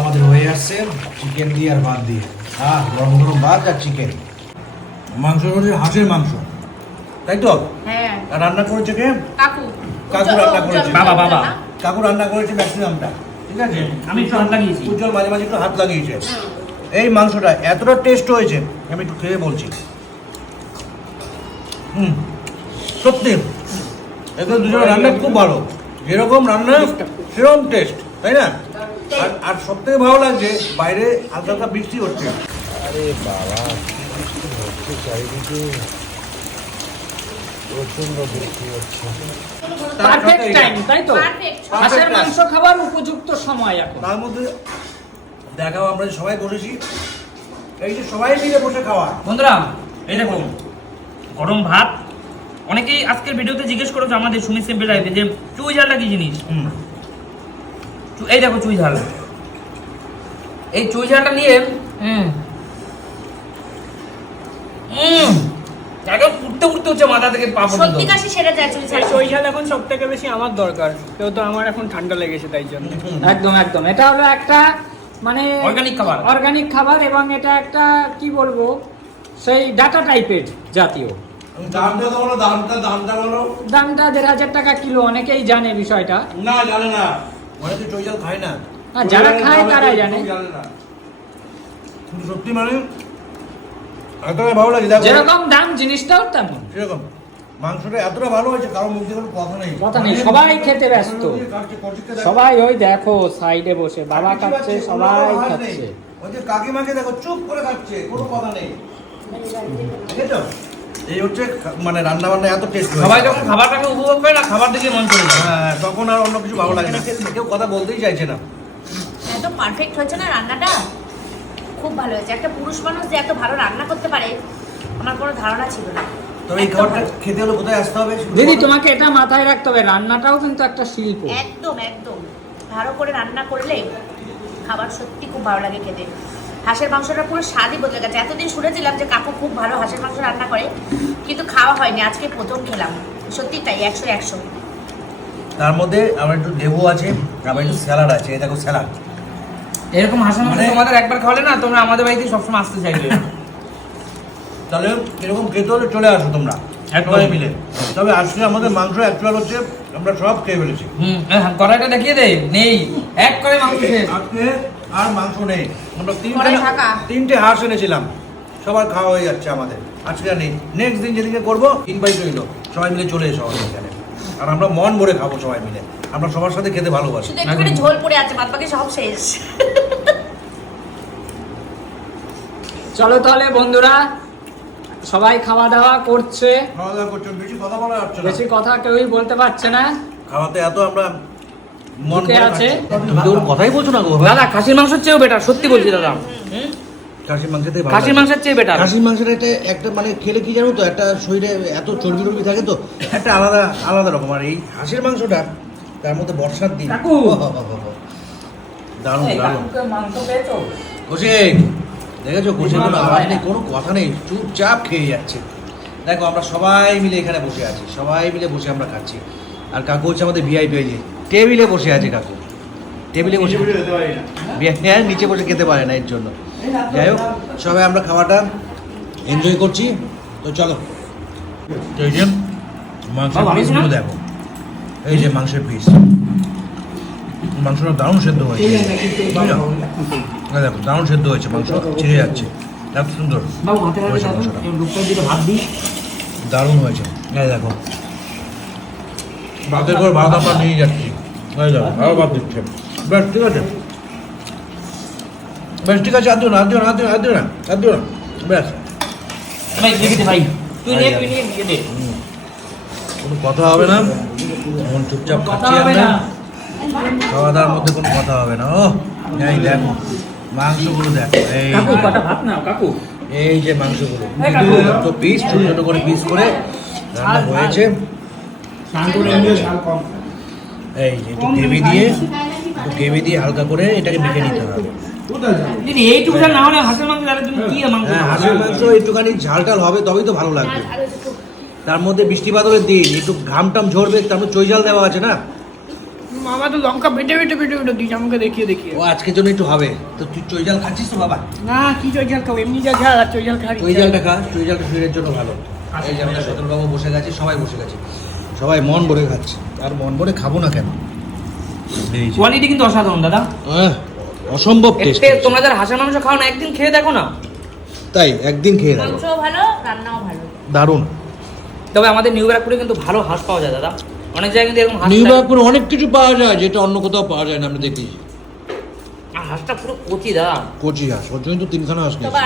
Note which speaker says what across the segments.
Speaker 1: আমাদের হয়ে আসছে। চিকেন দিয়ে আর ভাত দিয়ে। হ্যাঁ গরম গরম ভাত আর চিকেন মাংস হচ্ছে হাঁসের মাংস। তাই তো?
Speaker 2: হ্যাঁ।
Speaker 1: রান্না করেছে কে?
Speaker 2: কাকু।
Speaker 1: কাকু রান্না করেছে।
Speaker 3: বাবা, বাবা।
Speaker 1: কাকু রান্না করেছে ম্যাক্সিমামটা ঠিক আছে?
Speaker 3: আমি একটু হাত লাগিয়েছি।
Speaker 1: উজ্জ্বল মাঝে মাঝে একটু হাত লাগিয়েছে। এই মাংসটা এতটা টেস্ট হয়েছে আমি একটু খেয়ে বলছি। হুম সত্যি। এগুলো দুজনে রান্না খুব ভালো। যেরকম রান্না সেরকম টেস্ট তাই না? আর আর সব থেকে ভালো লাগছে বাইরে হালকা হালকা বৃষ্টি হচ্ছে। আরে বাবা বৃষ্টি হচ্ছে চারিদিকে। প্রচণ্ড বৃষ্টি হচ্ছে।
Speaker 4: পারফেক্ট টাইম তাই তো? হাঁসের মাংস খাবার উপযুক্ত সময় এখন।
Speaker 1: তার মধ্যে দেখাও আমরা সবাই বসেছি এই যে সবাই মিলে বসে খাওয়া।
Speaker 3: বন্ধুরা এই দেখুন গরম ভাত অনেকেই আজকের ভিডিওতে জিজ্ঞেস করেছে আমাদের সুমি সিম্পল লাইফে যে চুই ঝালটা কি জিনিস? এই দেখো চুই ঝাল। এই চুই ঝালটা নিয়ে হুম। হুম একদম উঠতে উঠতে হচ্ছে মাথা থেকে পা পর্যন্ত।
Speaker 2: সত্যি কাশি সেরে যায় চুরি ছাড়া
Speaker 5: ওই ঝাল এখন সব থেকে বেশি আমার দরকার। যেহেতু আমার এখন ঠান্ডা লেগেছে তাই জন্য।
Speaker 4: একদম একদম। এটা হলো একটা মানে
Speaker 3: অর্গানিক খাবার।
Speaker 4: অর্গানিক খাবার এবং এটা একটা কি বলব সেই ডাটা টাইপের জাতীয়।
Speaker 1: দামটা তো বলো দামটা দামটা বলো।
Speaker 4: দামটা দেড় হাজার টাকা কিলো অনেকেই জানে বিষয়টা।
Speaker 1: না জানে না। অনেকে চৈজাল খায় না।
Speaker 4: যারা খায় তারাই জানে।
Speaker 1: সত্যি মানে? এতটা ভালো লাগে
Speaker 4: যেরকম দাম জিনিসটাও তেমন।
Speaker 1: সেরকম মাংসটা এতটা ভালো হয়েছে কারও মুখে কোনো কথা নেই।
Speaker 4: কথা নেই, সবাই খেতে ব্যস্ত। সবাই ওই দেখো সাইডে বসে বাবা খাচ্ছে সবাই। খাচ্ছে।
Speaker 1: ওই যে কাকিমাকে দেখো চুপ করে খাচ্ছে কোনো কথা নেই। এই হচ্ছে মানে রান্না বান্না এত টেস্ট
Speaker 3: সবাই যখন খাবারটাকে উপভোগ করে না খাবার দিকে মন চলে যায়।
Speaker 1: হ্যাঁ তখন আর অন্য কিছু ভালো লাগে না। কেউ কথা বলতেই চাইছে না।
Speaker 2: এত পারফেক্ট হয়েছে না রান্নাটা? খুব ভালো হয়েছে। একটা পুরুষ মানুষ যে এত ভালো রান্না করতে পারে আমার কোনো ধারণা ছিল না।
Speaker 1: তবে এই খাবারটা খেতে হলে কোথায় আসতে হবে?
Speaker 4: দিদি তোমাকে এটা মাথায় রাখতে হবে। রান্নাটাও কিন্তু একটা শিল্প।
Speaker 2: একদম একদম। ভালো করে রান্না করলে খাবার সত্যি খুব ভালো লাগে খেতে। হাঁসের মাংসটা পুরো স্বাদই বদলে গেছে। এতদিন শুনেছিলাম যে কাকু খুব ভালো হাঁসের মাংস রান্না করে কিন্তু খাওয়া হয়নি। আজকে প্রথম খেলাম। সত্যি তাই একশো একশো।
Speaker 1: তার মধ্যে আমার একটু লেবু আছে আবার একটু স্যালাড আছে এই দেখো স্যালাড।
Speaker 3: এরকম হাসা মাংস
Speaker 1: মানে-
Speaker 3: তোমাদের একবার খাওয়ালে না তোমরা আমাদের বাড়িতে সবসময় আসতে চাইবে।
Speaker 1: তাহলে এরকম খেতে হলে চলে আসো তোমরা। সবাই মিলে। তবে আজকে আমাদের মাংস অ্যাকচুয়াল হচ্ছে আমরা সব খেয়ে ফেলেছি।
Speaker 3: হুম কড়াইটা দেখিয়ে দে নেই এক করে মাংস শেষ।
Speaker 1: আজকে আর মাংস নেই। আমরা তিনটে তিনটে হাঁস এনেছিলাম। সবার খাওয়া হয়ে যাচ্ছে আমাদের। আজকে আর নেই। নেক্সট দিন যেদিকে করব ইনভাইট রইল। সবাই মিলে চলে এসো আমাদের এখানে। আর আমরা মন ভরে খাব সবাই মিলে। আমরা সবার সাথে খেতে ভালোবাসি।
Speaker 2: ঝোল পড়ে আছে বাদ বাকি সব শেষ।
Speaker 4: চলো তাহলে বন্ধুরা সবাই খাওয়া দাওয়া করছে।
Speaker 1: খাওয়া দাওয়া করছেন বেশি কথা বলা যাচ্ছে
Speaker 4: বেশি কথা কেউই বলতে পারছে না।
Speaker 1: খাওয়াতে এত আমরা মন
Speaker 4: আছে।
Speaker 1: কথাই বলছো না গো।
Speaker 3: দাদা খাসির মাংসের চেয়েও বেটার সত্যি বলছি দাদা?
Speaker 1: খাসির
Speaker 3: খাসির মাংসের চেয়ে বেটার
Speaker 1: খাসির মাংসের একটা একটা মানে খেলে কি জানো তো একটা শরীরে এত চর্বি টর্বি থাকে তো একটা আলাদা আলাদা রকম। আর এই মাংসটা তার মধ্যে বর্ষার দিন! দারুণ দারুণ। কৌশিক দেখেছ কৌশিক? কোনো আওয়াজ নেই কোনো কথা নেই চুপচাপ খেয়ে যাচ্ছে। দেখো আমরা সবাই মিলে এখানে বসে আছি সবাই মিলে বসে আমরা খাচ্ছি। আর কাকু হচ্ছে আমাদের ভিআইপি টেবিলে বসে আছে কাকু। টেবিলে বসে হ্যাঁ নিচে বসে খেতে পারে না এর জন্য। যাই হোক সবাই আমরা খাওয়াটা এনজয় করছি। তো চলো। এই যে মাংসের পিসগুলো দেখো। এই যে মাংসের পিস মাংসটা দারুণ সেদ্ধ হয়েছে। দেখো দারুণ সেদ্ধ হয়েছে মাংস। ছিঁড়ে যাচ্ছে। এত সুন্দর। দারুণ হয়েছে। দেখো। ভাতের পর ভাত আমরা নিয়ে যাচ্ছি। আরও ভাত দিচ্ছে বেশ ঠিক আছে। বেশ ঠিক আছে আর দিও না আর দিও না আর দিও না আর দিও না আর দিও না। ব্যাস
Speaker 3: ভাই দেখে ভাই? তুই নে তুই নিয়ে দিয়ে দে?
Speaker 1: কোনো কথা হবে না? এখন চুপচাপ খাচ্ছি আমরা?
Speaker 4: না।
Speaker 1: খাওয়া দাওয়ার মধ্যে কোনো কথা হবে না ও এই দেখো মাংসগুলো দেখো এই
Speaker 4: কাকু কটা ভাত নাও কাকু।
Speaker 1: এই যে মাংসগুলো। তো পিস ছোট ছোট করে পিস করে রান্না। হয়েছে। এই একটু গ্রেভি দিয়ে একটু গ্রেভি দিয়ে হালকা করে এটাকে মেখে নিতে হবে।
Speaker 3: হাঁসের মাংস
Speaker 1: হ্যাঁ একটুখানি ঝাল টাল হবে তবেই তো ভালো লাগবে। তার মধ্যে বৃষ্টি বাদলের দিন একটু ঘাম টাম ঝরবে তার মধ্যে চৈজাল দেওয়া আছে না?
Speaker 5: মামা তো লঙ্কা বেটে বেটে বেটে বেটে দিয়েছে আমাকে দেখিয়ে দেখিয়ে।
Speaker 1: ও আজকের জন্য একটু হবে। তো তুই চই জাল খাচ্ছিস তো বাবা?
Speaker 5: না কি চই ঝাল খাব? এমনি যা ঝাল আর চই ঝাল খাই
Speaker 1: চই জালটা খা চই জালটা শরীরের জন্য ভালো। এই যে আমাদের সতর্কবাবু বসে গেছে সবাই বসে গেছে। সবাই মন ভরে খাচ্ছে। আর মন ভরে খাব না কেন?
Speaker 3: কোয়ালিটি কিন্তু অসাধারণ দাদা।
Speaker 1: অসম্ভব টেস্ট
Speaker 3: তোমরা যারা হাঁসের মাংস খাও না একদিন খেয়ে দেখো না।
Speaker 1: তাই একদিন খেয়ে দেখো।
Speaker 2: মাংসও ভালো রান্নাও ভালো।
Speaker 1: দারুণ।
Speaker 3: তবে আমাদের নিউ ব্যারাকপুরে কিন্তু ভালো হাঁস পাওয়া যায় দাদা। অনেক জায়গায় কিন্তু এরকম হাঁস
Speaker 1: নিউ ব্যারাকপুরে অনেক কিছু পাওয়া যায় যেটা অন্য কোথাও পাওয়া যায় না আমরা দেখি।
Speaker 3: আর হাঁসটা পুরো কচি দাদা।
Speaker 1: কচি হাঁস ওর জন্য তো তিনখানা হাঁস
Speaker 2: তবে
Speaker 1: নিয়েছি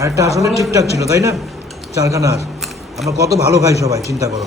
Speaker 1: আরেকটা আসলে ঠিকঠাক ছিল তাই না? চারখানা হাঁস। আমরা কত ভালো খাই সবাই চিন্তা করো।